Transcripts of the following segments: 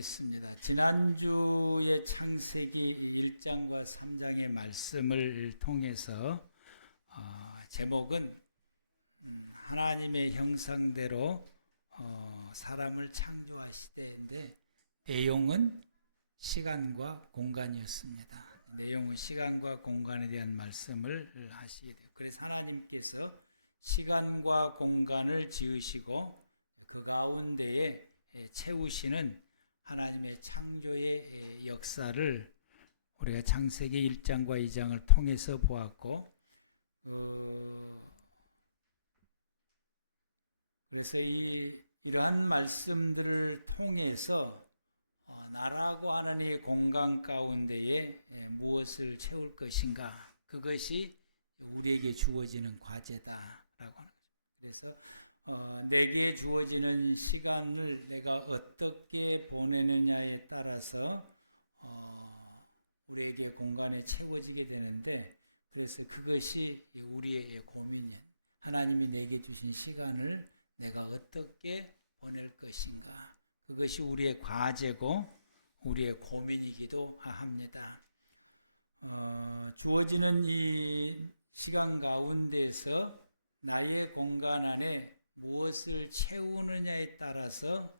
하겠습니다. 지난주에 창세기 1장과 3장의 말씀을 통해서 제목은 하나님의 형상대로 사람을 창조하시되 내용은 시간과 공간이었습니다. 내용은 시간과 공간에 대한 말씀을 하시게 돼요. 그래서 하나님께서 시간과 공간을 지으시고 그 가운데에 채우시는 하나님의 창조의 역사를 우리가 창세기 1장과 2장을 통해서 보았고, 그래서 이러한 말씀들을 통해서 나라고 하는 이 공간 가운데에 무엇을 채울 것인가, 그것이 우리에게 주어지는 과제다라고 하는 거죠. 그래서 내게 주어지는 시간을 내가 어떻게 보내느냐에 따라서 우리에게 공간에 채워지게 되는데, 그래서 그것이 우리의 고민이에요. 하나님이 내게 주신 시간을 내가 어떻게 보낼 것인가, 그것이 우리의 과제고 우리의 고민이기도 합니다. 주어지는 이 시간 가운데서 나의 공간 안에 무엇을 채우느냐에 따라서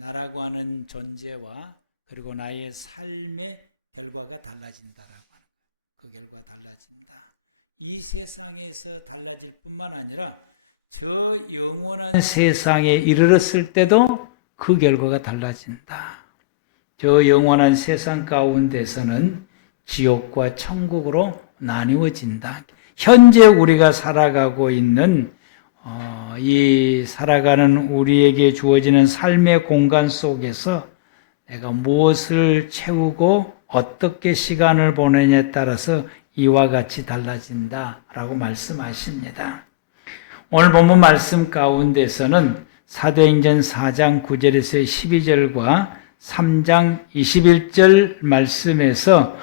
나라고 하는 존재와 그리고 나의 삶의 결과가 달라진다라고 하는 거예요. 그 결과 달라진다. 이 세상에서 달라질 뿐만 아니라 저 영원한 세상에 이르렀을 때도 그 결과가 달라진다. 저 영원한 세상 가운데서는 지옥과 천국으로 나뉘어진다. 현재 우리가 살아가고 있는 이 살아가는 우리에게 주어지는 삶의 공간 속에서 내가 무엇을 채우고 어떻게 시간을 보내냐에 따라서 이와 같이 달라진다라고 말씀하십니다. 오늘 본문 말씀 가운데서는 사도행전 4장 9절에서 12절과 3장 21절 말씀에서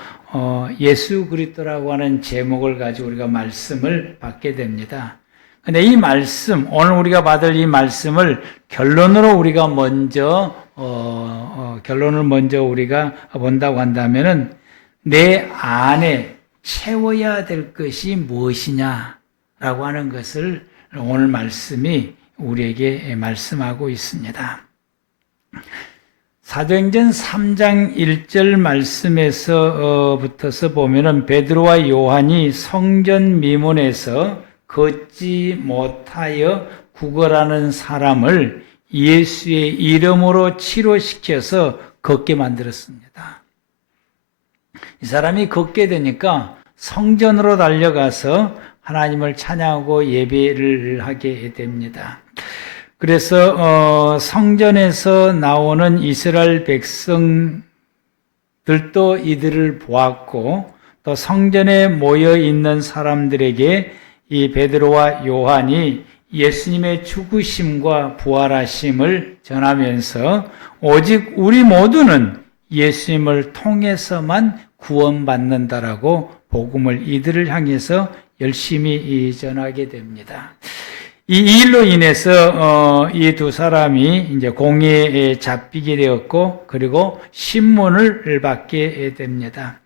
예수 그리스도라고 하는 제목을 가지고 우리가 말씀을 받게 됩니다. 근데 이 말씀, 오늘 우리가 받을 이 말씀을 결론으로 우리가 결론을 먼저 우리가 본다고 한다면은 내 안에 채워야 될 것이 무엇이냐라고 하는 것을 오늘 말씀이 우리에게 말씀하고 있습니다. 사도행전 3장 1절 말씀에서부터서 보면은 베드로와 요한이 성전 미문에서 걷지 못하여 구걸하는 사람을 예수의 이름으로 치료시켜서 걷게 만들었습니다. 이 사람이 걷게 되니까 성전으로 달려가서 하나님을 찬양하고 예배를 하게 됩니다. 그래서 성전에서 나오는 이스라엘 백성들도 이들을 보았고, 또 성전에 모여 있는 사람들에게 이 베드로와 요한이 예수님의 죽으심과 부활하심을 전하면서 오직 우리 모두는 예수님을 통해서만 구원받는다라고 복음을 이들을 향해서 열심히 전하게 됩니다. 이 일로 인해서 이 두 사람이 이제 공회에 잡히게 되었고, 그리고 신문을 받게 됩니다.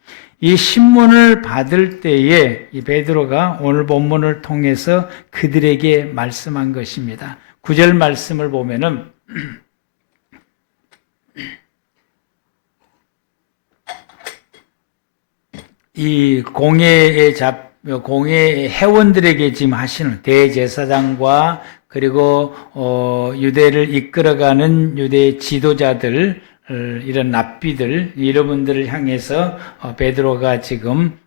이 신문을 받을 때에 이 베드로가 오늘 본문을 통해서 그들에게 말씀한 것입니다. 9절 말씀을 보면은 이 공회 회원들에게 지금 하시는 대제사장과 그리고 유대를 이끌어가는 유대 지도자들, 이런 납비들, 여러분들을 향해서 베드로가 지금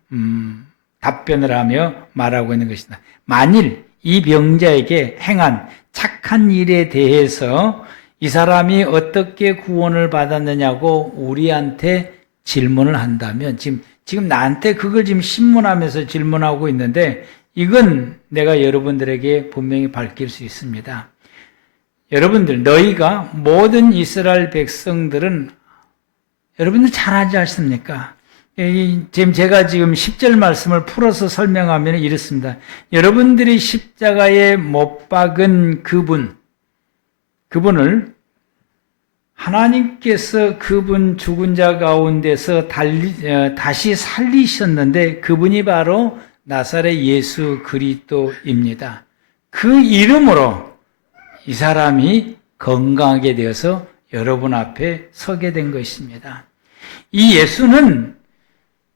답변을 하며 말하고 있는 것이다. 만일 이 병자에게 행한 착한 일에 대해서 이 사람이 어떻게 구원을 받았느냐고 우리한테 질문을 한다면, 지금 나한테 그걸 지금 신문하면서 질문하고 있는데, 이건 내가 여러분들에게 분명히 밝힐 수 있습니다. 여러분들, 너희가 모든 이스라엘 백성들은 여러분들 잘하지 않습니까? 제가 지금 10절 말씀을 풀어서 설명하면 이렇습니다. 여러분들이 십자가에 못 박은 그분을 하나님께서 그분 죽은 자 가운데서 다시 살리셨는데 그분이 바로 나사렛 예수 그리스도입니다. 그 이름으로 이 사람이 건강하게 되어서 여러분 앞에 서게 된 것입니다. 이 예수는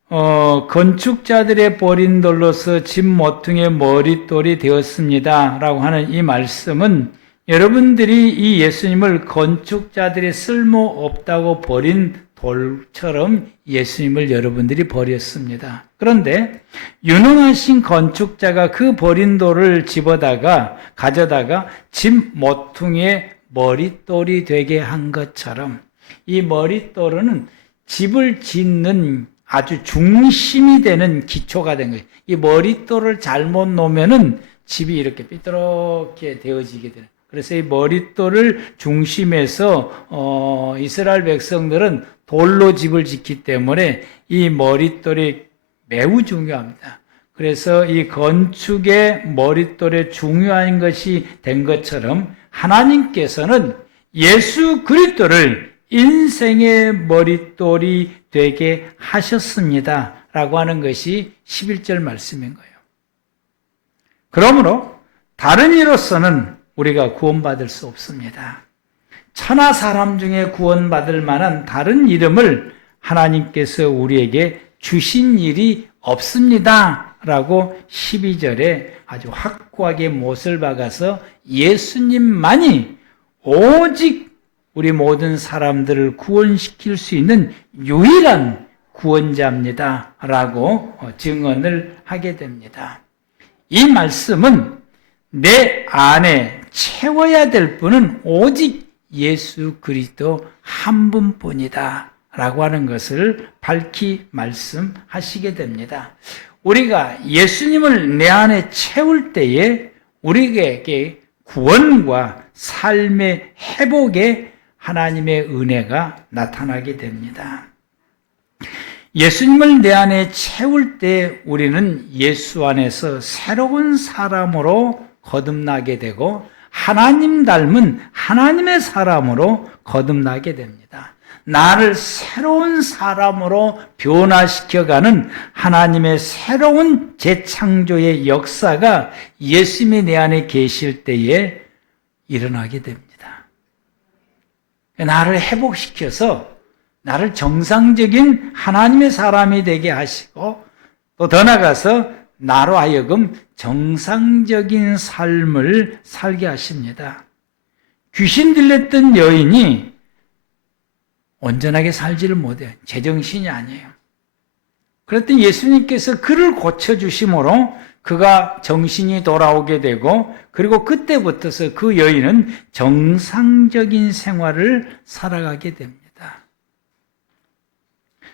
건축자들의 버린 돌로서 집 모퉁이의 머릿돌이 되었습니다 라고 하는 이 말씀은 여러분들이 이 예수님을 건축자들이 쓸모없다고 버린 돌처럼 예수님을 여러분들이 버렸습니다. 그런데 유능하신 건축자가 그 버린 돌을 가져다가 집 모퉁이의 머릿돌이 되게 한 것처럼 이 머릿돌은 집을 짓는 아주 중심이 되는 기초가 된 거예요. 이 머릿돌을 잘못 놓으면은 집이 이렇게 삐뚤게 되어지게 되는. 그래서 이 머릿돌을 중심에서 이스라엘 백성들은 돌로 집을 짓기 때문에 이 머릿돌이 매우 중요합니다. 그래서 이 건축의 머릿돌에 중요한 것이 된 것처럼 하나님께서는 예수 그리스도를 인생의 머릿돌이 되게 하셨습니다 라고 하는 것이 11절 말씀인 거예요. 그러므로 다른 이로서는 우리가 구원받을 수 없습니다. 천하 사람 중에 구원받을 만한 다른 이름을 하나님께서 우리에게 주신 일이 없습니다 라고 12절에 아주 확고하게 못을 박아서 예수님만이 오직 우리 모든 사람들을 구원시킬 수 있는 유일한 구원자입니다 라고 증언을 하게 됩니다. 이 말씀은 내 안에 채워야 될 분은 오직 예수 그리스도 한 분뿐이다 라고 하는 것을 밝히 말씀하시게 됩니다. 우리가 예수님을 내 안에 채울 때에 우리에게 구원과 삶의 회복에 하나님의 은혜가 나타나게 됩니다. 예수님을 내 안에 채울 때 우리는 예수 안에서 새로운 사람으로 거듭나게 되고 하나님 닮은 하나님의 사람으로 거듭나게 됩니다. 나를 새로운 사람으로 변화시켜가는 하나님의 새로운 재창조의 역사가 예수님이 내 안에 계실 때에 일어나게 됩니다. 나를 회복시켜서 나를 정상적인 하나님의 사람이 되게 하시고 또 더 나아가서 나로 하여금 정상적인 삶을 살게 하십니다. 귀신 들렸던 여인이 온전하게 살지를 못해요. 제정신이 아니에요. 그랬더니 예수님께서 그를 고쳐주심으로 그가 정신이 돌아오게 되고 그리고 그때부터서 그 여인은 정상적인 생활을 살아가게 됩니다.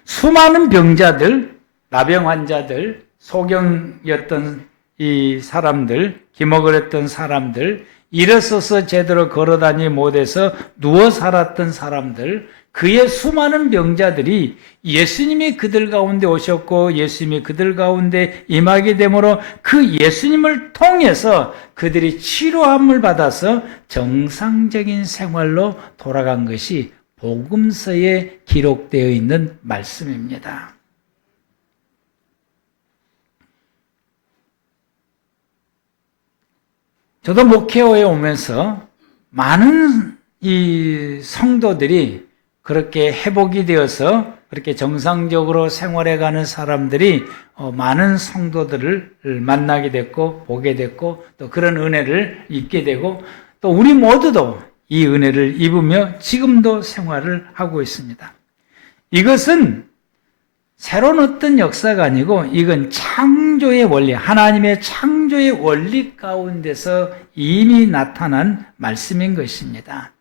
수많은 병자들, 나병 환자들, 소경이었던 이 사람들, 기먹으렸던 사람들, 일어서서 제대로 걸어다니지 못해서 누워 살았던 사람들, 그의 수많은 병자들이 예수님이 그들 가운데 오셨고 예수님이 그들 가운데 임하게 되므로 그 예수님을 통해서 그들이 치료함을 받아서 정상적인 생활로 돌아간 것이 복음서에 기록되어 있는 말씀입니다. 저도 목회호에 오면서 많은 이 성도들이 그렇게 회복이 되어서 그렇게 정상적으로 생활해가는 사람들이 많은 성도들을 만나게 됐고 보게 됐고 또 그런 은혜를 입게 되고 또 우리 모두도 이 은혜를 입으며 지금도 생활을 하고 있습니다. 이것은 새로운 어떤 역사가 아니고 이건 창조의 원리, 하나님의 창조의 원리 가운데서 이미 나타난 말씀인 것입니다.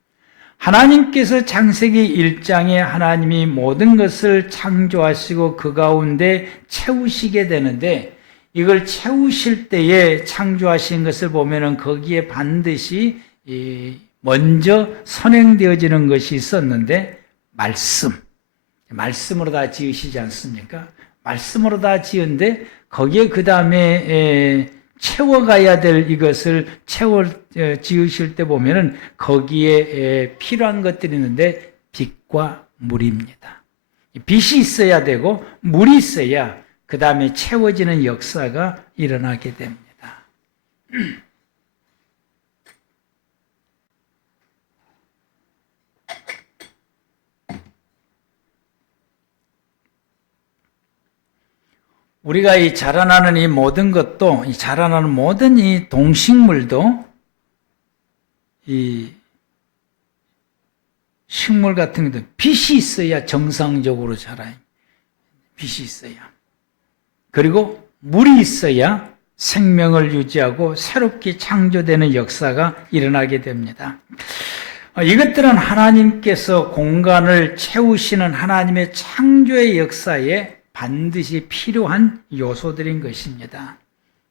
하나님께서 창세기 1장에 하나님이 모든 것을 창조하시고 그 가운데 채우시게 되는데 이걸 채우실 때에 창조하신 것을 보면은 거기에 반드시 먼저 선행되어지는 것이 있었는데 말씀으로 다 지으시지 않습니까? 말씀으로 다 지은데 거기에 그 다음에 채워가야 될 이것을 지으실 때 보면은 거기에 필요한 것들이 있는데 빛과 물입니다. 빛이 있어야 되고 물이 있어야 그 다음에 채워지는 역사가 일어나게 됩니다. 우리가 이 자라나는 이 모든 것도, 이 자라나는 모든 이 동식물도 이 식물 같은 것도 빛이 있어야 정상적으로 자라요. 빛이 있어야. 그리고 물이 있어야 생명을 유지하고 새롭게 창조되는 역사가 일어나게 됩니다. 이것들은 하나님께서 공간을 채우시는 하나님의 창조의 역사에 반드시 필요한 요소들인 것입니다.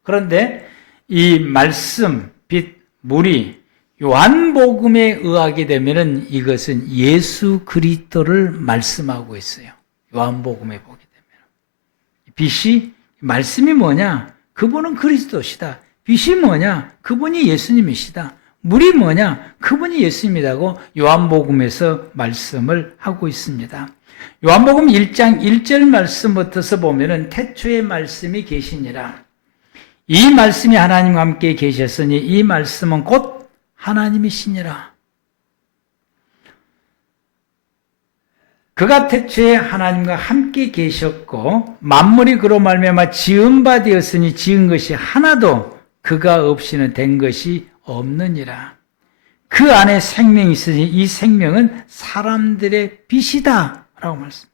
그런데 이 말씀, 빛, 물이 요한복음에 의하게 되면은 이것은 예수 그리스도를 말씀하고 있어요. 요한복음에 보게 되면. 빛이, 말씀이 뭐냐? 그분은 그리스도시다. 빛이 뭐냐? 그분이 예수님이시다. 물이 뭐냐? 그분이 예수님이라고 요한복음에서 말씀을 하고 있습니다. 요한복음 1장 1절 말씀부터서 보면은 태초에 말씀이 계시니라. 이 말씀이 하나님과 함께 계셨으니 이 말씀은 곧 하나님이시니라. 그가 태초에 하나님과 함께 계셨고 만물이 그로 말미암아 지은 바 되었으니 지은 것이 하나도 그가 없이는 된 것이 없느니라. 그 안에 생명이 있으니 이 생명은 사람들의 빛이다 라고 말씀합니다.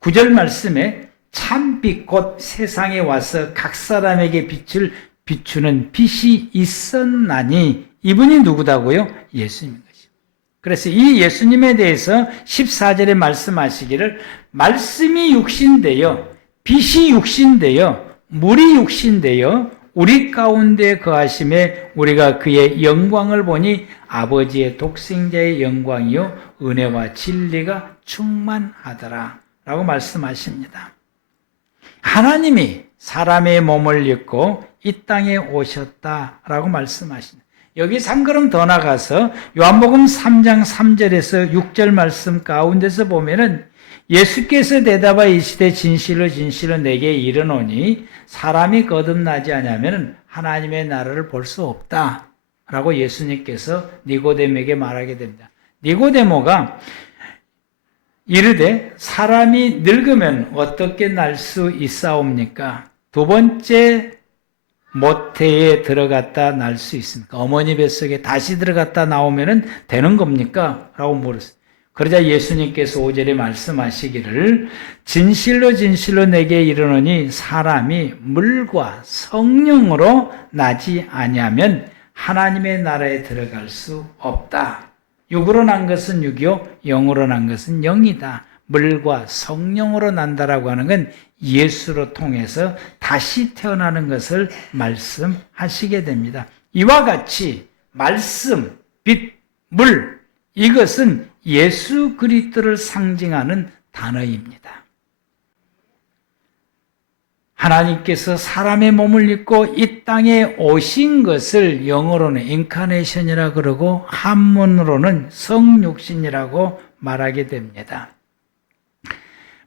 9절 말씀에 참빛 곧 세상에 와서 각 사람에게 빛을 비추는 빛이 있었나니 이분이 누구다고요? 예수님인 것이죠. 그래서 이 예수님에 대해서 14절에 말씀하시기를 말씀이 육신되어 빛이 육신되어 물이 육신되어 우리 가운데 거하심에 우리가 그의 영광을 보니 아버지의 독생자의 영광이요 은혜와 진리가 충만하더라 라고 말씀하십니다. 하나님이 사람의 몸을 입고 이 땅에 오셨다라고 말씀하십니다. 여기서 한 걸음 더 나가서 요한복음 3장 3절에서 6절 말씀 가운데서 보면은 예수께서 대답하여 이르시되 진실로 진실로 내게 이르노니 사람이 거듭나지 아니하면 하나님의 나라를 볼 수 없다라고 예수님께서 니고데모에게 말하게 됩니다. 니고데모가 이르되 사람이 늙으면 어떻게 날 수 있사옵니까? 두 번째 모태에 들어갔다 날 수 있습니까? 어머니 뱃속에 다시 들어갔다 나오면 되는 겁니까? 라고 물었어요. 그러자 예수님께서 5절에 말씀하시기를 진실로 진실로 내게 이르노니 사람이 물과 성령으로 나지 아니하면 하나님의 나라에 들어갈 수 없다. 육으로 난 것은 육이요 영으로 난 것은 영이다. 물과 성령으로 난다라고 하는 건 예수로 통해서 다시 태어나는 것을 말씀하시게 됩니다. 이와 같이 말씀, 빛, 물 이것은 예수 그리스도를 상징하는 단어입니다. 하나님께서 사람의 몸을 입고 이 땅에 오신 것을 영어로는 인카네이션이라 그러고 한문으로는 성육신이라고 말하게 됩니다.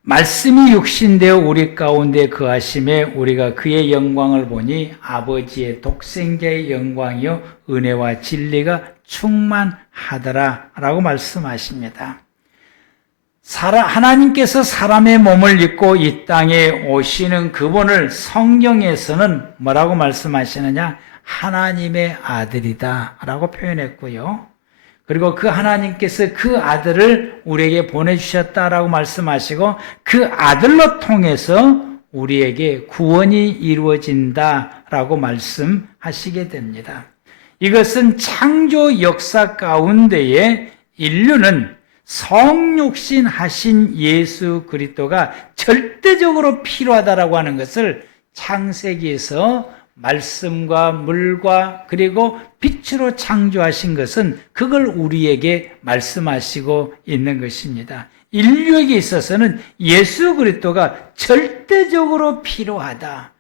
말씀이 육신되어 우리 가운데 거하심에 우리가 그의 영광을 보니 아버지의 독생자의 영광이요 은혜와 진리가 충만하더라 라고 말씀하십니다. 하나님께서 사람의 몸을 입고 이 땅에 오시는 그분을 성경에서는 뭐라고 말씀하시느냐? 하나님의 아들이다 라고 표현했고요. 그리고 그 하나님께서 그 아들을 우리에게 보내주셨다라고 말씀하시고 그 아들로 통해서 우리에게 구원이 이루어진다라고 말씀하시게 됩니다. 이것은 창조 역사 가운데에 인류는 성육신 하신 예수 그리스도가 절대적으로 필요하다라고 하는 것을 창세기에서 말씀과 물과 그리고 빛으로 창조하신 것은 그걸 우리에게 말씀하시고 있는 것입니다. 인류에게 있어서는 예수 그리스도가 절대적으로 필요하다.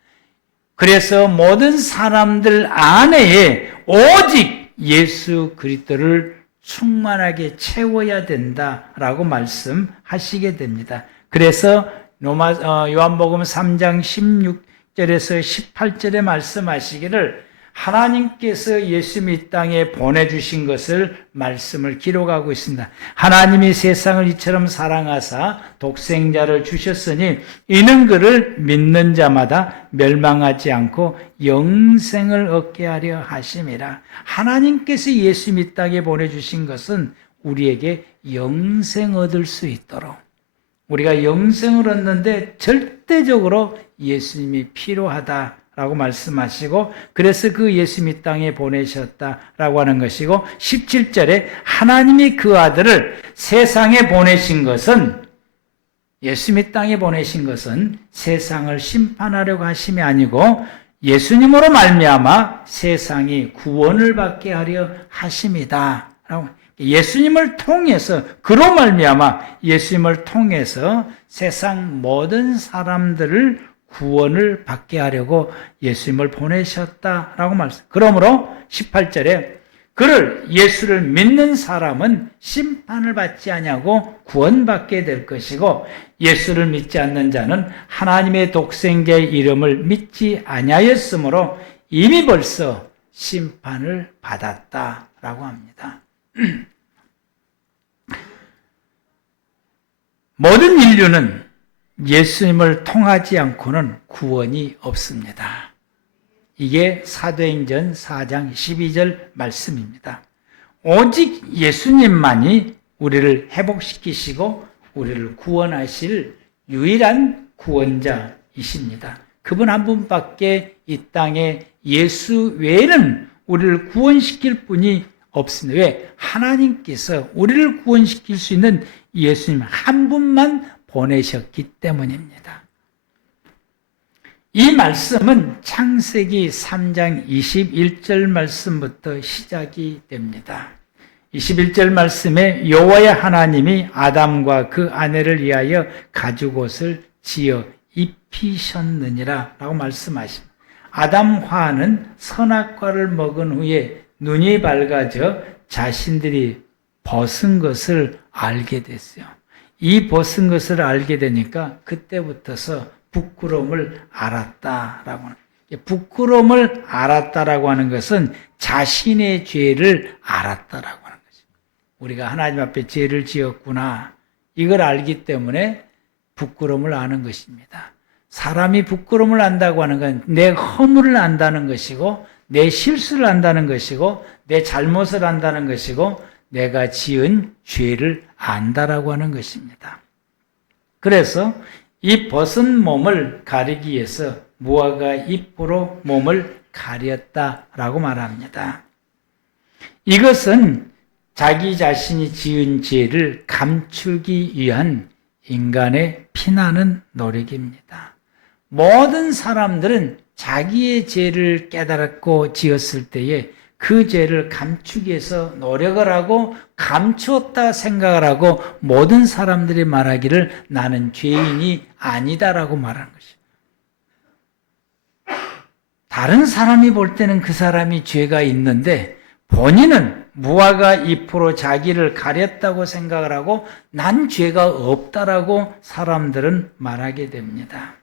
그래서 모든 사람들 안에 오직 예수 그리스도를 충만하게 채워야 된다라고 말씀하시게 됩니다. 그래서 요한복음 3장 16절에서 18절에 말씀하시기를 하나님께서 예수님 이 땅에 보내주신 것을 말씀을 기록하고 있습니다. 하나님이 세상을 이처럼 사랑하사 독생자를 주셨으니 이는 그를 믿는 자마다 멸망하지 않고 영생을 얻게 하려 하심이라. 하나님께서 예수님 이 땅에 보내주신 것은 우리에게 영생 얻을 수 있도록, 우리가 영생을 얻는데 절대적으로 예수님이 필요하다라고 말씀하시고, 그래서 그 예수님 이 땅에 보내셨다라고 하는 것이고, 17절에 하나님이 그 아들을 세상에 보내신 것은, 예수님 이 땅에 보내신 것은 세상을 심판하려고 하심이 아니고 예수님으로 말미암아 세상이 구원을 받게 하려 하심이다. 예수님을 통해서, 그로 말미암아 예수님을 통해서 세상 모든 사람들을 구원을 받게 하려고 예수님을 보내셨다라고 말씀. 그러므로 18절에 그를, 예수를 믿는 사람은 심판을 받지 아니하고 구원받게 될 것이고, 예수를 믿지 않는 자는 하나님의 독생자의 이름을 믿지 아니하였으므로 이미 벌써 심판을 받았다라고 합니다. 모든 인류는 예수님을 통하지 않고는 구원이 없습니다. 이게 사도행전 4장 12절 말씀입니다. 오직 예수님만이 우리를 회복시키시고 우리를 구원하실 유일한 구원자이십니다. 그분 한 분밖에 이 땅에 예수 외에는 우리를 구원시킬 분이 없습니다. 왜? 하나님께서 우리를 구원시킬 수 있는 예수님 한 분만 보내셨기 때문입니다. 이 말씀은 창세기 3장 21절 말씀부터 시작이 됩니다. 21절 말씀에 여호와의 하나님이 아담과 그 아내를 위하여 가죽옷을 지어 입히셨느니라 라고 말씀하십니다. 아담과는 선악과를 먹은 후에 눈이 밝아져 자신들이 벗은 것을 알게 됐어요. 이 벗은 것을 알게 되니까 그때부터서 부끄러움을 알았다라고 하는, 부끄러움을 알았다라고 하는 것은 자신의 죄를 알았다라고 하는 거죠. 우리가 하나님 앞에 죄를 지었구나, 이걸 알기 때문에 부끄러움을 아는 것입니다. 사람이 부끄러움을 안다고 하는 건 내 허물을 안다는 것이고, 내 실수를 안다는 것이고, 내 잘못을 안다는 것이고, 내가 지은 죄를 안다라고 하는 것입니다. 그래서 이 벗은 몸을 가리기 위해서 무화과 잎으로 몸을 가렸다라고 말합니다. 이것은 자기 자신이 지은 죄를 감추기 위한 인간의 피나는 노력입니다. 모든 사람들은 자기의 죄를 깨달았고 지었을 때에 그 죄를 감추기 위해서 노력을 하고 감추었다 생각을 하고 모든 사람들이 말하기를 나는 죄인이 아니다라고 말하는 것이에요. 다른 사람이 볼 때는 그 사람이 죄가 있는데 본인은 무화과 잎으로 자기를 가렸다고 생각을 하고 난 죄가 없다라고 사람들은 말하게 됩니다.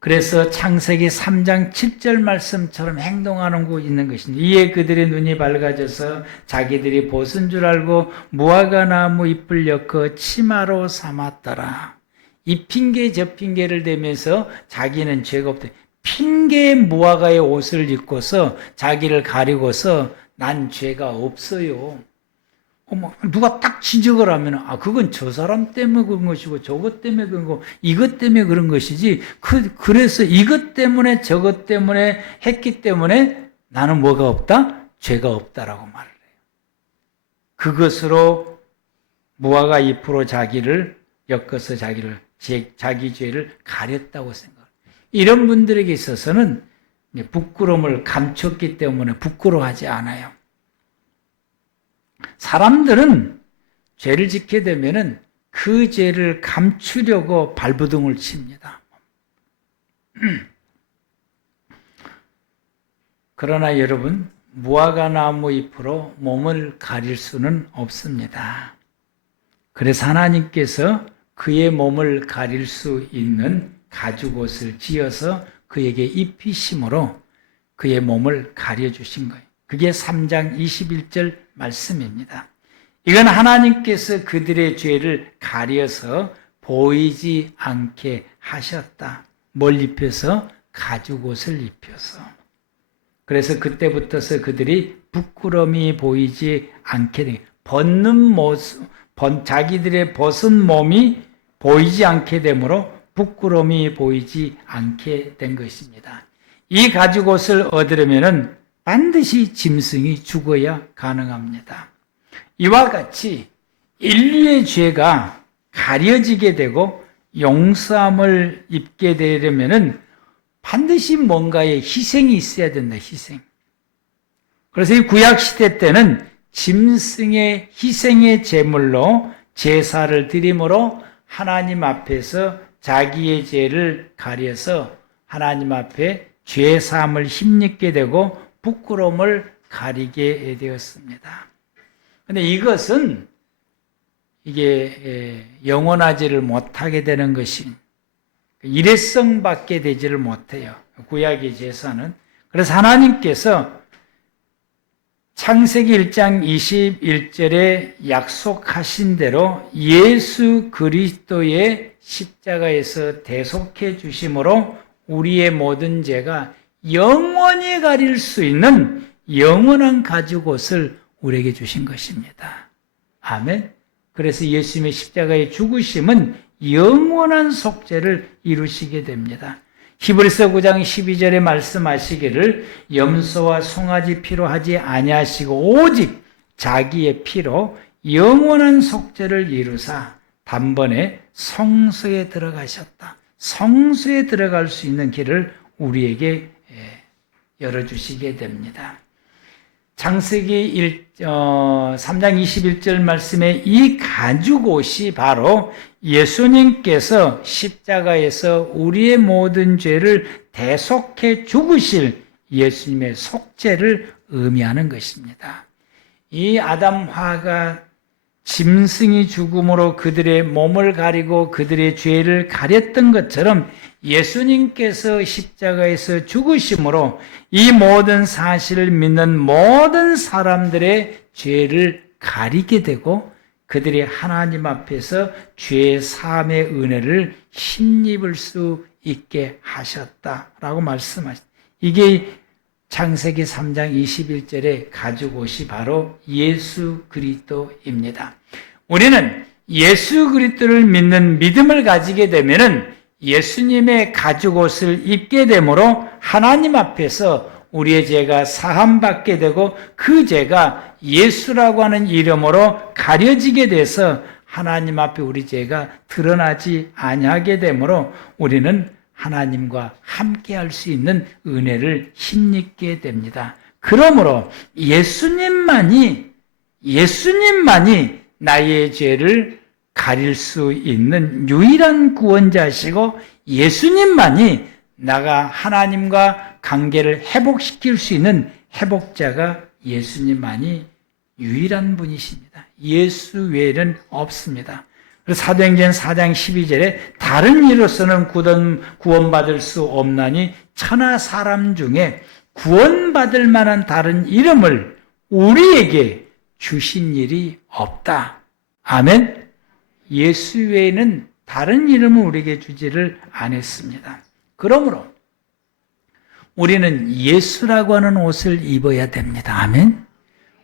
그래서 창세기 3장 7절 말씀처럼 행동하는 곳이 있는 것입니다. 이에 그들의 눈이 밝아져서 자기들이 벗은 줄 알고 무화과 나무 잎을 엮어 치마로 삼았더라. 이 핑계 저 핑계를 대면서 자기는 죄가 없다. 핑계의 무화과의 옷을 입고서 자기를 가리고서 난 죄가 없어요. 누가 딱 지적을 하면 그건 저 사람 때문에 그런 것이고 저것 때문에 그런 거, 이것 때문에 그런 것이지, 그래서 이것 때문에 저것 때문에 했기 때문에 나는 뭐가 없다? 죄가 없다라고 말을 해요. 그것으로 무화과 잎으로 자기를 엮어서 자기 죄를 가렸다고 생각해요. 이런 분들에게 있어서는 부끄러움을 감췄기 때문에 부끄러워하지 않아요. 사람들은 죄를 짓게 되면은 그 죄를 감추려고 발버둥을 칩니다. 그러나 여러분, 무화과나무 잎으로 몸을 가릴 수는 없습니다. 그래서 하나님께서 그의 몸을 가릴 수 있는 가죽옷을 지어서 그에게 입히심으로 그의 몸을 가려주신 거예요. 그게 3장 21절 말씀입니다. 이건 하나님께서 그들의 죄를 가려서 보이지 않게 하셨다. 뭘 입혀서? 가죽옷을 입혀서. 그래서 그때부터서 그들이 부끄러움이 보이지 않게 된, 벗는 모습, 자기들의 벗은 몸이 보이지 않게 되므로 부끄러움이 보이지 않게 된 것입니다. 이 가죽옷을 얻으려면 반드시 짐승이 죽어야 가능합니다. 이와 같이 인류의 죄가 가려지게 되고 용서함을 입게 되려면 반드시 뭔가의 희생이 있어야 된다, 희생. 그래서 이 구약시대 때는 짐승의 희생의 제물로 제사를 드림으로 하나님 앞에서 자기의 죄를 가려서 하나님 앞에 죄사함을 힘입게 되고 부끄러움을 가리게 되었습니다. 그런데 이것은 이게 영원하지를 못하게 되는 것이 일회성밖에 되지를 못해요. 구약의 제사는. 그래서 하나님께서 창세기 1장 21절에 약속하신 대로 예수 그리스도의 십자가에서 대속해 주심으로 우리의 모든 죄가 영원히 가릴 수 있는 영원한 가죽옷을 우리에게 주신 것입니다. 아멘. 그래서 예수님의 십자가의 죽으심은 영원한 속죄를 이루시게 됩니다. 히브리서 9장 12절에 말씀하시기를 염소와 송아지 피로 하지 아니하시고 오직 자기의 피로 영원한 속죄를 이루사 단번에 성소에 들어가셨다. 성소에 들어갈 수 있는 길을 우리에게 열어주시게 됩니다. 창세기 3장 21절 말씀에 이 가죽옷이 바로 예수님께서 십자가에서 우리의 모든 죄를 대속해 죽으실 예수님의 속죄를 의미하는 것입니다. 이 아담화가 짐승이 죽음으로 그들의 몸을 가리고 그들의 죄를 가렸던 것처럼 예수님께서 십자가에서 죽으심으로 이 모든 사실을 믿는 모든 사람들의 죄를 가리게 되고 그들이 하나님 앞에서 죄 사함의 은혜를 힘입을 수 있게 하셨다라고 말씀하셨습니다. 이게 창세기 3장 21절의 가죽옷이 바로 예수 그리스도입니다. 우리는 예수 그리스도를 믿는 믿음을 가지게 되면은 예수님의 가죽옷을 입게 되므로 하나님 앞에서 우리의 죄가 사함받게 되고 그 죄가 예수라고 하는 이름으로 가려지게 돼서 하나님 앞에 우리 죄가 드러나지 아니하게 되므로 우리는 하나님과 함께할 수 있는 은혜를 힘입게 됩니다. 그러므로 예수님만이 나의 죄를 가릴 수 있는 유일한 구원자시고 예수님만이 나가 하나님과 관계를 회복시킬 수 있는 회복자가 예수님만이 유일한 분이십니다. 예수 외에는 없습니다. 그래서 사도행전 4장 12절에 다른 이로서는 구원받을 수 없나니 천하 사람 중에 구원받을 만한 다른 이름을 우리에게 주신 일이 없다. 아멘. 예수 외에는 다른 이름을 우리에게 주지를 않았습니다. 그러므로 우리는 예수라고 하는 옷을 입어야 됩니다. 아멘.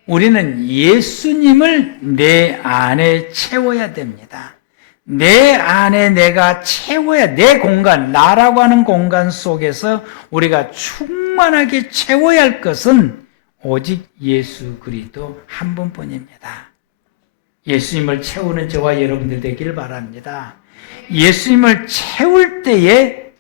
우리는 예수님을 내 안에 채워야 됩니다. 내 안에 내가 채워야, 내 공간, 나라고 하는 공간 속에서 우리가 충만하게 채워야 할 것은 오직 예수 그리스도 한 분뿐입니다. 예수님을 채우는 저와 여러분들 되기를 바랍니다. 예수님을 채울 때에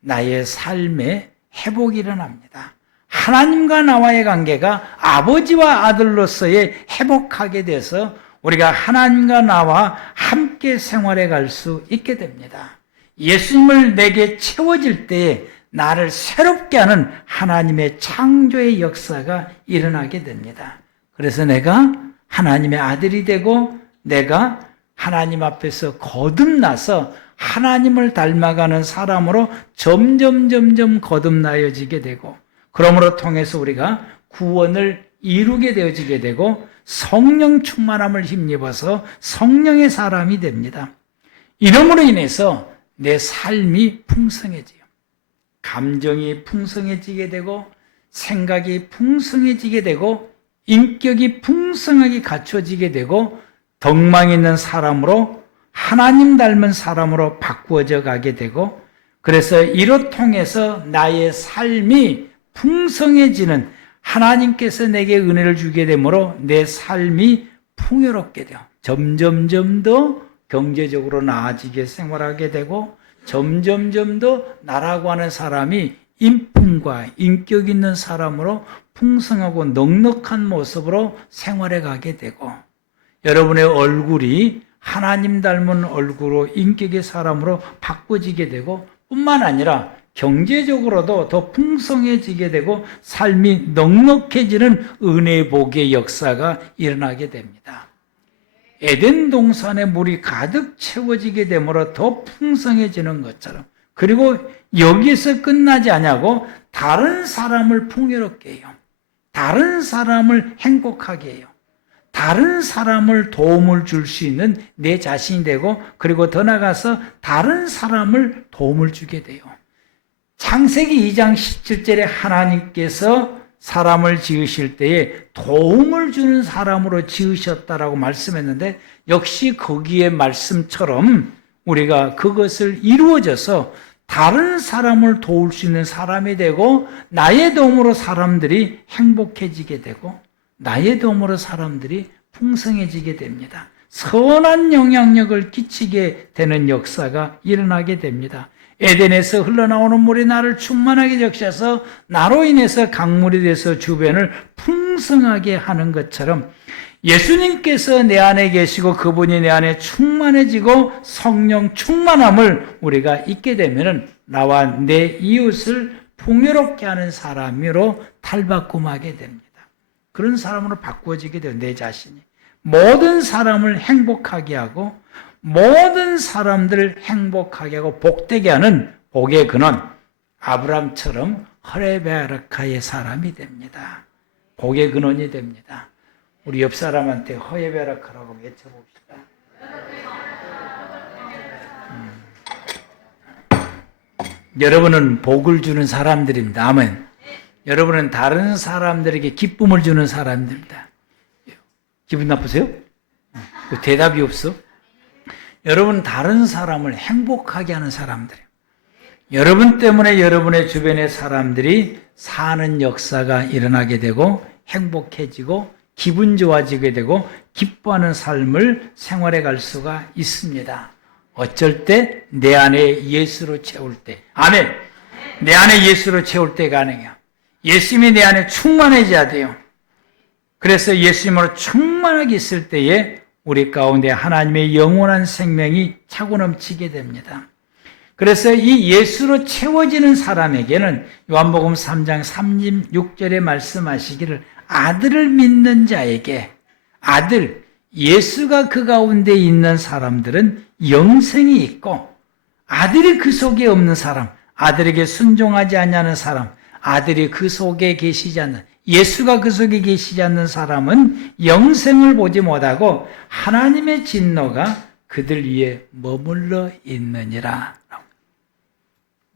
나의 삶에 회복이 일어납니다. 하나님과 나와의 관계가 아버지와 아들로서의 회복하게 돼서 우리가 하나님과 나와 함께 생활해 갈 수 있게 됩니다. 예수님을 내게 채워질 때에 나를 새롭게 하는 하나님의 창조의 역사가 일어나게 됩니다. 그래서 내가 하나님의 아들이 되고 내가 하나님 앞에서 거듭나서 하나님을 닮아가는 사람으로 점점 거듭나여지게 되고, 그러므로 통해서 우리가 구원을 이루게 되어지게 되고 성령 충만함을 힘입어서 성령의 사람이 됩니다. 이러므로 인해서 내 삶이 풍성해져요. 감정이 풍성해지게 되고 생각이 풍성해지게 되고 인격이 풍성하게 갖춰지게 되고 덕망 있는 사람으로, 하나님 닮은 사람으로 바꾸어져 가게 되고, 그래서 이로 통해서 나의 삶이 풍성해지는, 하나님께서 내게 은혜를 주게 되므로 내 삶이 풍요롭게 돼요. 점점 더 경제적으로 나아지게 생활하게 되고 점점 더 나라고 하는 사람이 인품과 인격 있는 사람으로 풍성하고 넉넉한 모습으로 생활해 가게 되고, 여러분의 얼굴이 하나님 닮은 얼굴로 인격의 사람으로 바꿔지게 되고, 뿐만 아니라 경제적으로도 더 풍성해지게 되고 삶이 넉넉해지는 은혜 복의 역사가 일어나게 됩니다. 에덴 동산에 물이 가득 채워지게 되므로 더 풍성해지는 것처럼, 그리고 여기서 끝나지 않냐고 다른 사람을 풍요롭게 해요. 다른 사람을 행복하게 해요. 다른 사람을 도움을 줄 수 있는 내 자신이 되고, 그리고 더 나아가서 다른 사람을 도움을 주게 돼요. 창세기 2장 17절에 하나님께서 사람을 지으실 때에 도움을 주는 사람으로 지으셨다라고 말씀했는데, 역시 거기에 말씀처럼 우리가 그것을 이루어져서 다른 사람을 도울 수 있는 사람이 되고, 나의 도움으로 사람들이 행복해지게 되고 나의 도움으로 사람들이 풍성해지게 됩니다. 선한 영향력을 끼치게 되는 역사가 일어나게 됩니다. 에덴에서 흘러나오는 물이 나를 충만하게 적셔서 나로 인해서 강물이 돼서 주변을 풍성하게 하는 것처럼, 예수님께서 내 안에 계시고 그분이 내 안에 충만해지고 성령 충만함을 우리가 잊게 되면 나와 내 이웃을 풍요롭게 하는 사람으로 탈바꿈하게 됩니다. 그런 사람으로 바꾸어지게 돼요. 내 자신이 모든 사람을 행복하게 하고 모든 사람들을 행복하게 하고 복되게 하는 복의 근원, 아브람처럼 허레베아르카의 사람이 됩니다. 복의 근원이 됩니다. 우리 옆 사람한테 허레베아르카라고 외쳐봅시다. 여러분은 복을 주는 사람들입니다. 아멘. 여러분은 다른 사람들에게 기쁨을 주는 사람들입니다. 기분 나쁘세요? 대답이 없어? 여러분 다른 사람을 행복하게 하는 사람들이에요. 여러분 때문에 여러분의 주변의 사람들이 사는 역사가 일어나게 되고 행복해지고 기분 좋아지게 되고 기뻐하는 삶을 생활해 갈 수가 있습니다. 어쩔 때? 내 안에 예수로 채울 때. 아멘. 내 안에 예수로 채울 때 가능해요. 예수님이 내 안에 충만해져야 돼요. 그래서 예수님으로 충만하게 있을 때에 우리 가운데 하나님의 영원한 생명이 차고 넘치게 됩니다. 그래서 이 예수로 채워지는 사람에게는 요한복음 3장 36절에 말씀하시기를, 아들을 믿는 자에게, 아들, 예수가 그 가운데 있는 사람들은 영생이 있고, 아들이 그 속에 없는 사람, 아들에게 순종하지 않는 사람, 아들이 그 속에 계시지 않는, 예수가 그 속에 계시지 않는 사람은 영생을 보지 못하고 하나님의 진노가 그들 위에 머물러 있느니라.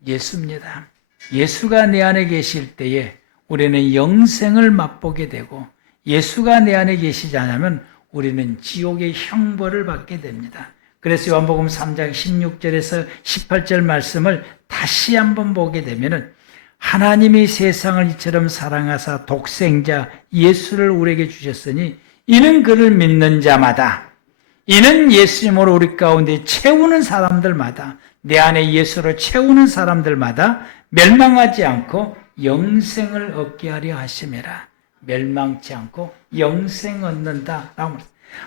예수입니다. 예수가 내 안에 계실 때에 우리는 영생을 맛보게 되고, 예수가 내 안에 계시지 않으면 우리는 지옥의 형벌을 받게 됩니다. 그래서 요한복음 3장 16절에서 18절 말씀을 다시 한번 보게 되면은, 하나님이 세상을 이처럼 사랑하사 독생자 예수를 우리에게 주셨으니 이는 그를 믿는 자마다, 이는 예수님으로 우리 가운데 채우는 사람들마다, 내 안에 예수로 채우는 사람들마다 멸망하지 않고 영생을 얻게 하려 하심이라. 멸망치 않고 영생 얻는다.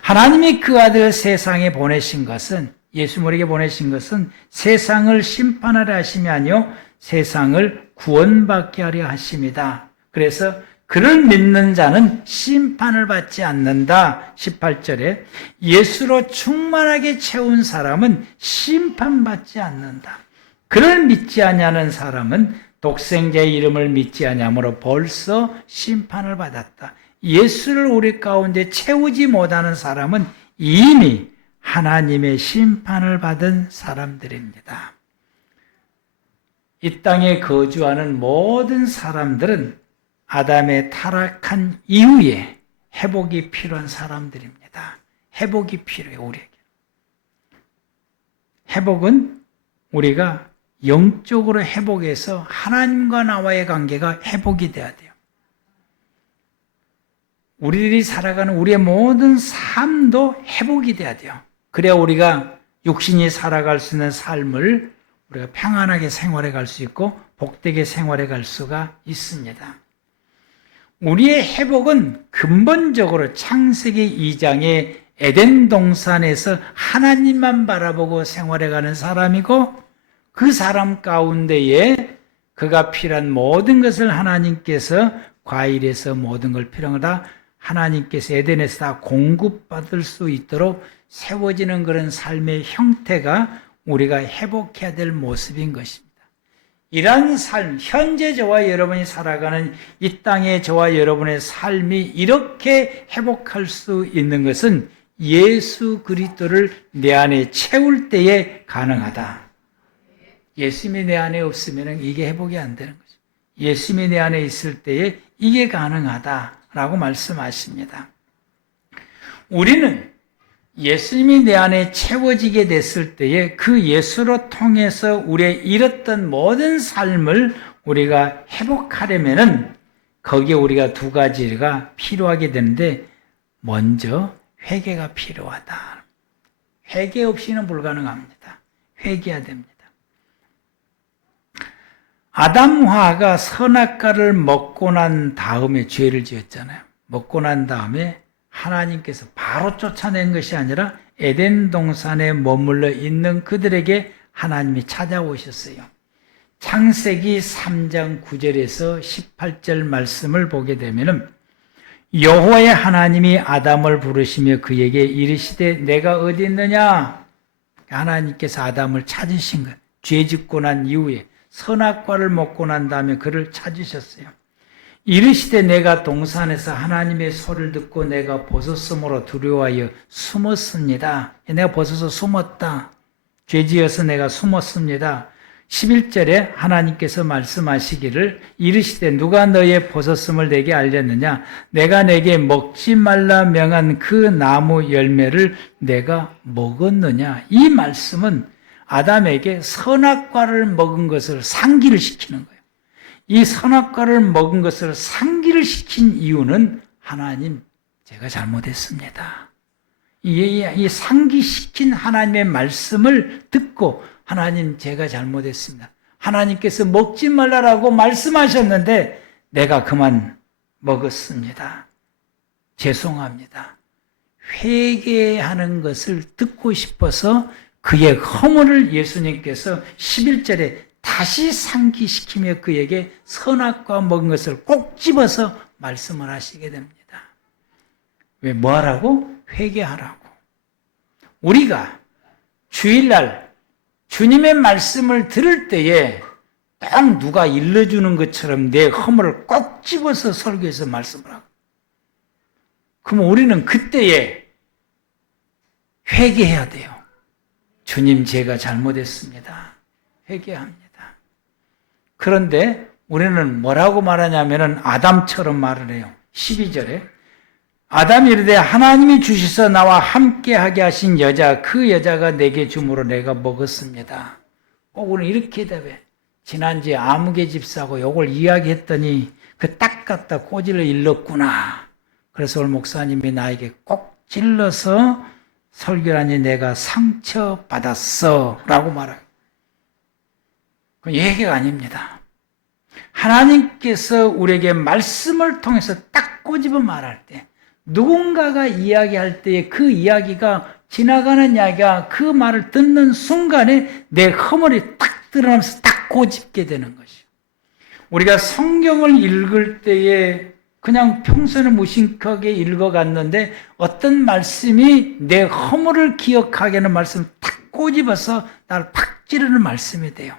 하나님이 그 아들을 세상에 보내신 것은, 예수 우리에게 보내신 것은 세상을 심판하려 하심이 아니요 세상을 구원받게 하려 하심이다. 그래서 그를 믿는 자는 심판을 받지 않는다. 18절에 예수로 충만하게 채운 사람은 심판받지 않는다. 그를 믿지 아니하는 사람은 독생자의 이름을 믿지 아니하므로 벌써 심판을 받았다. 예수를 우리 가운데 채우지 못하는 사람은 이미 하나님의 심판을 받은 사람들입니다. 이 땅에 거주하는 모든 사람들은 아담의 타락한 이후에 회복이 필요한 사람들입니다. 회복이 필요해요, 우리에게. 회복은 우리가 영적으로 회복해서 하나님과 나와의 관계가 회복이 돼야 돼요. 우리들이 살아가는 우리의 모든 삶도 회복이 돼야 돼요. 그래야 우리가 육신이 살아갈 수 있는 삶을 우리가 평안하게 생활해 갈 수 있고 복되게 생활해 갈 수가 있습니다. 우리의 회복은 근본적으로 창세기 2장의 에덴 동산에서 하나님만 바라보고 생활해가는 사람이고 그 사람 가운데에 그가 필요한 모든 것을 하나님께서 과일에서 모든 걸 필요한 다 하나님께서 에덴에서 다 공급받을 수 있도록 세워지는 그런 삶의 형태가 우리가 회복해야 될 모습인 것입니다. 이러한 삶, 현재 저와 여러분이 살아가는 이 땅의 저와 여러분의 삶이 이렇게 회복할 수 있는 것은 예수 그리스도를 내 안에 채울 때에 가능하다. 예수님이 내 안에 없으면 이게 회복이 안 되는 거죠. 예수님이 내 안에 있을 때에 이게 가능하다라고 말씀하십니다. 우리는 예수님이 내 안에 채워지게 됐을 때에 그 예수로 통해서 우리의 잃었던 모든 삶을 우리가 회복하려면은 거기에 우리가 두 가지가 필요하게 되는데 먼저 회개가 필요하다. 회개 없이는 불가능합니다. 회개해야 됩니다. 아담화가 선악과를 먹고 난 다음에 죄를 지었잖아요. 먹고 난 다음에 하나님께서 바로 쫓아낸 것이 아니라 에덴 동산에 머물러 있는 그들에게 하나님이 찾아오셨어요. 창세기 3장 9절에서 18절 말씀을 보게 되면 여호와의 하나님이 아담을 부르시며 그에게 이르시되 내가 어디 있느냐? 하나님께서 아담을 찾으신 것. 죄 짓고 난 이후에 선악과를 먹고 난 다음에 그를 찾으셨어요. 이르시되 내가 동산에서 하나님의 소리를 듣고 내가 벗었으므로 두려워하여 숨었습니다. 내가 벗어서 숨었다. 죄지어서 내가 숨었습니다. 11절에 하나님께서 말씀하시기를 이르시되 누가 너의 벗었음을 내게 알렸느냐? 내가 내게 먹지 말라 명한 그 나무 열매를 내가 먹었느냐? 이 말씀은 아담에게 선악과를 먹은 것을 상기를 시키는 거예요. 이 선악과를 먹은 것을 상기를 시킨 이유는 하나님, 제가 잘못했습니다. 이 상기시킨 하나님의 말씀을 듣고 하나님, 제가 잘못했습니다. 하나님께서 먹지 말라라고 말씀하셨는데 내가 그만 먹었습니다. 죄송합니다. 회개하는 것을 듣고 싶어서 그의 허물을 예수님께서 11절에 다시 상기시키며 그에게 선악과 먹은 것을 꼭 집어서 말씀을 하시게 됩니다. 왜? 뭐 하라고? 회개하라고. 우리가 주일날 주님의 말씀을 들을 때에 딱 누가 일러주는 것처럼 내 허물을 꼭 집어서 설교해서 말씀을 하고, 그럼 우리는 그때에 회개해야 돼요. 주님, 제가 잘못했습니다. 회개합니다. 그런데 우리는 뭐라고 말하냐면은 아담처럼 말을 해요. 12절에 아담이 이르되 하나님이 주시서 나와 함께하게 하신 여자, 그 여자가 내게 주므로 내가 먹었습니다. 꼭 우리는 이렇게 대답해. 지난주에 아무개 집사하고 요걸 이야기했더니 그 딱 갖다 꼬지를 일렀구나. 그래서 오늘 목사님이 나에게 꼭 찔러서 설교하니 내가 상처받았어 라고 말해요. 그 얘기가 아닙니다. 하나님께서 우리에게 말씀을 통해서 딱 꼬집어 말할 때, 누군가가 이야기할 때에 그 이야기가 지나가는 이야기가 그 말을 듣는 순간에 내 허물이 딱 드러나면서 딱 꼬집게 되는 것이요. 우리가 성경을 읽을 때에 그냥 평소에는 무심하게 읽어갔는데 어떤 말씀이 내 허물을 기억하게 하는 말씀 탁 꼬집어서 나를 팍 찌르는 말씀이 돼요.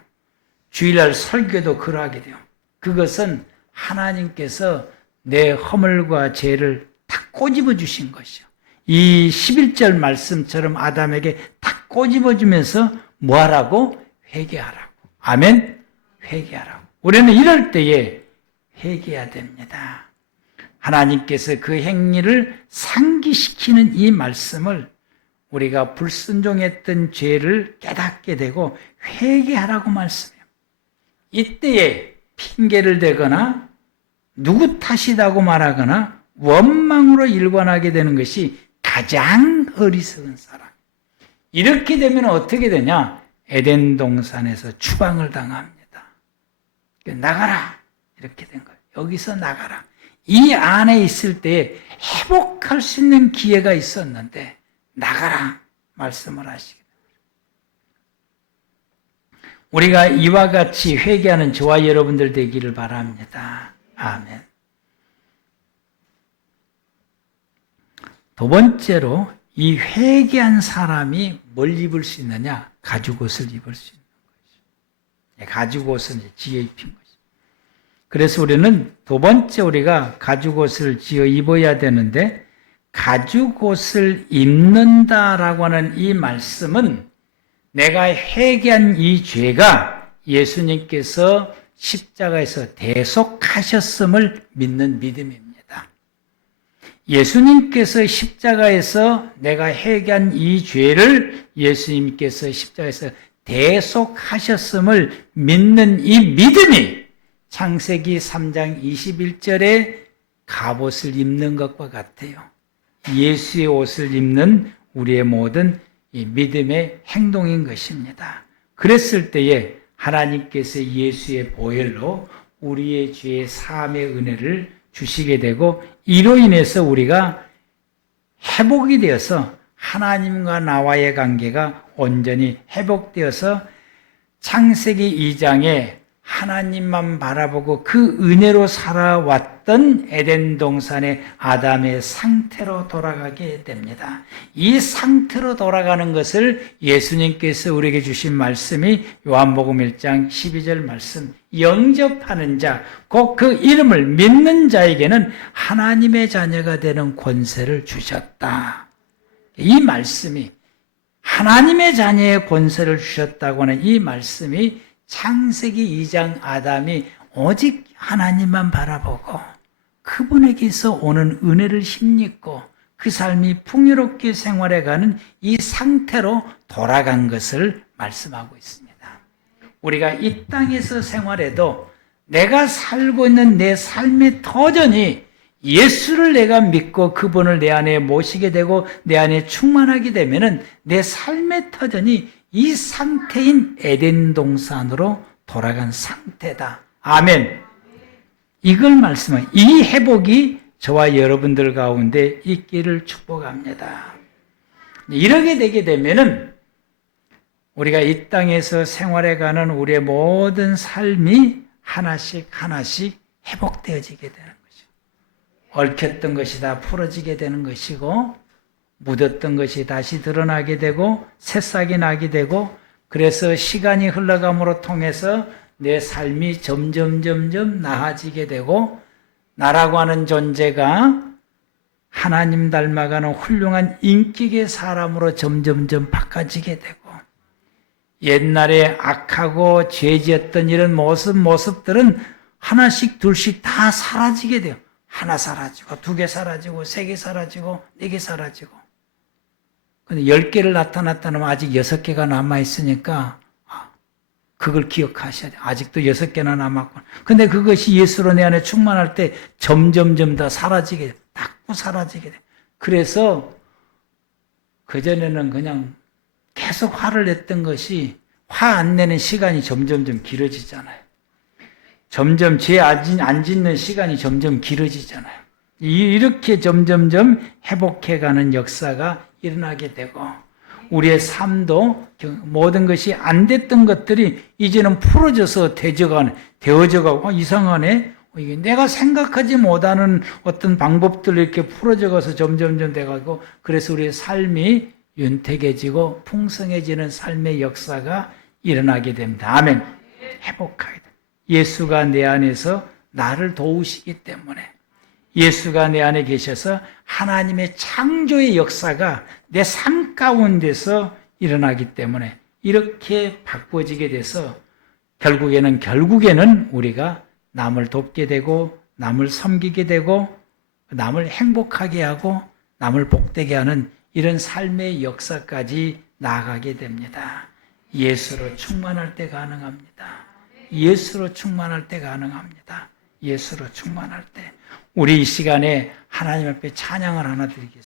주일날 설교도 그러하게 돼요. 그것은 하나님께서 내 허물과 죄를 탁 꼬집어 주신 것이요. 이 11절 말씀처럼 아담에게 탁 꼬집어 주면서 뭐하라고? 회개하라고. 아멘? 회개하라고. 우리는 이럴 때에 회개해야 됩니다. 하나님께서 그 행위를 상기시키는 이 말씀을 우리가 불순종했던 죄를 깨닫게 되고 회개하라고 말씀해요. 이때에 핑계를 대거나 누구 탓이라고 말하거나 원망으로 일관하게 되는 것이 가장 어리석은 사람. 이렇게 되면 어떻게 되냐? 에덴 동산에서 추방을 당합니다. 나가라 이렇게 된 거예요. 여기서 나가라. 이 안에 있을 때 회복할 수 있는 기회가 있었는데 나가라 말씀을 하시게 됩니다. 우리가 이와 같이 회개하는 저와 여러분들 되기를 바랍니다. 아멘. 두 번째로 이 회개한 사람이 뭘 입을 수 있느냐? 가죽옷을 입을 수 있는 것이죠. 가죽옷은 지어 입힌 것이죠. 그래서 우리는 두 번째 우리가 가죽옷을 지어 입어야 되는데 가죽옷을 입는다라고 하는 이 말씀은 내가 회개한 이 죄가 예수님께서 십자가에서 대속하셨음을 믿는 믿음입니다. 예수님께서 십자가에서 내가 회개한 이 죄를 예수님께서 십자가에서 대속하셨음을 믿는 이 믿음이 창세기 3장 21절에 갑옷을 입는 것과 같아요. 예수의 옷을 입는 우리의 모든 이 믿음의 행동인 것입니다. 그랬을 때에 하나님께서 예수의 보혈로 우리의 죄의 사함의 은혜를 주시게 되고 이로 인해서 우리가 회복이 되어서 하나님과 나와의 관계가 온전히 회복되어서 창세기 2장에 하나님만 바라보고 그 은혜로 살아왔던 에덴 동산의 아담의 상태로 돌아가게 됩니다. 이 상태로 돌아가는 것을 예수님께서 우리에게 주신 말씀이 요한복음 1장 12절 말씀, 영접하는 자, 곧 그 이름을 믿는 자에게는 하나님의 자녀가 되는 권세를 주셨다. 이 말씀이 하나님의 자녀의 권세를 주셨다고 하는 이 말씀이 창세기 2장 아담이 오직 하나님만 바라보고 그분에게서 오는 은혜를 힘입고 그 삶이 풍요롭게 생활해가는 이 상태로 돌아간 것을 말씀하고 있습니다. 우리가 이 땅에서 생활해도 내가 살고 있는 내 삶의 터전이 예수를 내가 믿고 그분을 내 안에 모시게 되고 내 안에 충만하게 되면은 내 삶의 터전이 이 상태인 에덴 동산으로 돌아간 상태다. 아멘. 이걸 말씀해. 이 회복이 저와 여러분들 가운데 있기를 축복합니다. 이렇게 되게 되면은 우리가 이 땅에서 생활해가는 우리의 모든 삶이 하나씩 하나씩 회복되어지게 되는 것이죠. 얽혔던 것이 다 풀어지게 되는 것이고 묻었던 것이 다시 드러나게 되고 새싹이 나게 되고 그래서 시간이 흘러감으로 통해서 내 삶이 점점 나아지게 되고 나라고 하는 존재가 하나님 닮아가는 훌륭한 인격의 사람으로 점점 바꿔지게 되고 옛날에 악하고 죄지었던 이런 모습들은 하나씩 둘씩 다 사라지게 돼요. 하나 사라지고 2개 사라지고 3개 사라지고 4개 사라지고 근데 10개를 나타났다면 아직 6개가 남아있으니까 그걸 기억하셔야 돼요. 아직도 6개나 남았고. 근데 그것이 예수로 내 안에 충만할 때 점점 다 사라지게 돼요. 자꾸 사라지게 돼요. 그래서 그전에는 그냥 계속 화를 냈던 것이 화 안 내는 시간이 점점 길어지잖아요. 점점 죄 안 짓는 시간이 점점 길어지잖아요. 이렇게 점점 회복해가는 역사가 일어나게 되고 우리의 삶도 모든 것이 안 됐던 것들이 이제는 풀어져서 되어져가고 이상하네. 이게 내가 생각하지 못하는 어떤 방법들로 이렇게 풀어져가서 점점점 돼가고 그래서 우리의 삶이 윤택해지고 풍성해지는 삶의 역사가 일어나게 됩니다. 아멘. 행복하게 됩니다. 예수가 내 안에서 나를 도우시기 때문에 예수가 내 안에 계셔서 하나님의 창조의 역사가 내 삶 가운데서 일어나기 때문에 이렇게 바꿔지게 돼서 결국에는 우리가 남을 돕게 되고 남을 섬기게 되고 남을 행복하게 하고 남을 복되게 하는 이런 삶의 역사까지 나아가게 됩니다. 예수로 충만할 때 가능합니다. 예수로 충만할 때 가능합니다. 예수로 충만할 때 우리 이 시간에 하나님 앞에 찬양을 하나 드리겠습니다.